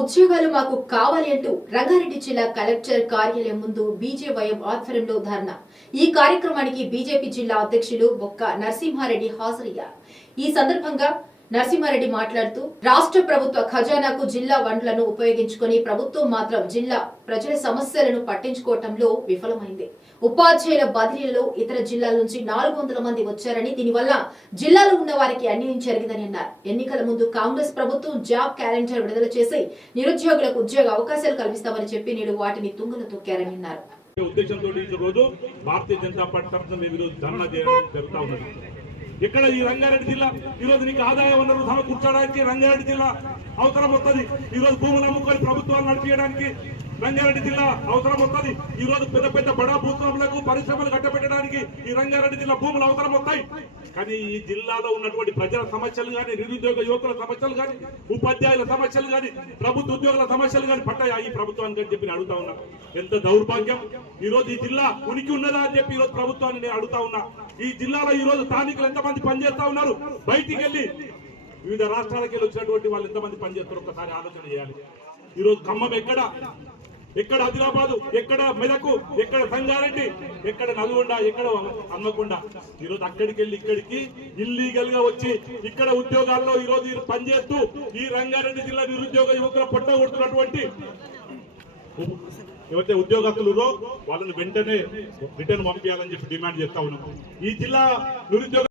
ఉద్యోగాలు మాకు కావాలి అంటూ రంగారెడ్డి జిల్లా కలెక్టర్ కార్యాలయం ముందు బీజేవైఎం ఆధ్వర్యంలో ధర్నా. ఈ కార్యక్రమానికి బీజేపీ జిల్లా అధ్యక్షులు బొక్క నరసింహారెడ్డి హాజరయ్యారు. ఈ సందర్భంగా నరసింహారెడ్డి మాట్లాడుతూ రాష్ట్ర ప్రభుత్వ ఖజానాకు జిల్లా వనరులను ఉపయోగించుకొని ప్రభుత్వం మాత్రం జిల్లా ప్రజల సమస్యలను పట్టించుకోవటంలో విఫలమైంది. ఉపాధ్యాయుల బదిలీలో ఇతర జిల్లాల నుంచి నాలుగు వందల మంది వచ్చారని దీనివల్ల జిల్లాలో ఉన్న వారికి అన్యాయం జరిగిందని అన్నారు. ఎన్నికల ముందు కాంగ్రెస్ ప్రభుత్వం జాబ్ క్యాలెండర్ విడుదల చేసి నిరుద్యోగులకు ఉద్యోగ అవకాశాలు కల్పిస్తామని చెప్పి నేడు వాటిని తుంగలు తొక్కారని అన్నారు. ఉద్దేశంతో ఈ రోజు భారతీయ జనతా పార్టీ తరఫున మేము ఈరోజు ధర్నా చేయడం జరుగుతా ఉన్నది. ఇక్కడ ఈ రంగారెడ్డి జిల్లా ఈ రోజు నీకు ఆదాయ వనరులు సమకూర్చడానికి రంగారెడ్డి జిల్లా అవసరం వస్తుంది. ఈరోజు భూములు అమ్ముకొని ప్రభుత్వాలు నడిపించడానికి రంగారెడ్డి జిల్లా అవసరం వస్తుంది. ఈ రోజు పెద్ద పెద్ద బడా భూస్వాములకు పరిశ్రమలు కట్టబెట్టడానికి ఈ రంగారెడ్డి జిల్లా భూములు అవసరం వస్తాయి. కానీ ఈ జిల్లాలో ఉన్నటువంటి ప్రజల సమస్యలు కానీ నిరుద్యోగ యువకుల సమస్యలు కానీ ఉపాధ్యాయుల సమస్యలు కానీ ప్రభుత్వ ఉద్యోగుల సమస్యలు కానీ పట్టాయా ఈ ప్రభుత్వానికి అని చెప్పి అడుగుతా ఉన్నా. ఎంత దౌర్భాగ్యం. ఈ రోజు ఈ జిల్లా ఉనికి ఉన్నదా అని చెప్పి ఈ రోజు ప్రభుత్వాన్ని నేను అడుగుతా ఉన్నా. ఈ జిల్లాలో ఈ రోజు స్థానికులు ఎంతమంది పనిచేస్తా ఉన్నారు? బయటికి వెళ్ళి వివిధ రాష్ట్రాలకు వెళ్ళి వచ్చినటువంటి వాళ్ళు ఎంతమంది పనిచేస్తారు? ఒక్కసారి ఆలోచన చేయాలి. ఈ రోజు ఖమ్మం ఎక్కడ? ఎక్కడ ఆదిలాబాదు ఎక్కడ మెదకు ఎక్కడ సంగారెడ్డి ఎక్కడ నల్గొండ ఎక్కడ హన్మకొండ ఈరోజు అక్కడికి వెళ్ళి ఇక్కడికి ఇల్లీగల్గా వచ్చి ఇక్కడ ఉద్యోగాల్లో ఈ రోజు పనిచేస్తూ ఈ రంగారెడ్డి జిల్లా నిరుద్యోగ యువకుల పొట్ట కొడుతున్నటువంటి ఎవరైతే ఉద్యోగస్తులు వాళ్ళని వెంటనే రిటర్న్ పంపించాలని చెప్పి డిమాండ్ చేస్తా ఉన్నాం. ఈ జిల్లా నిరుద్యోగ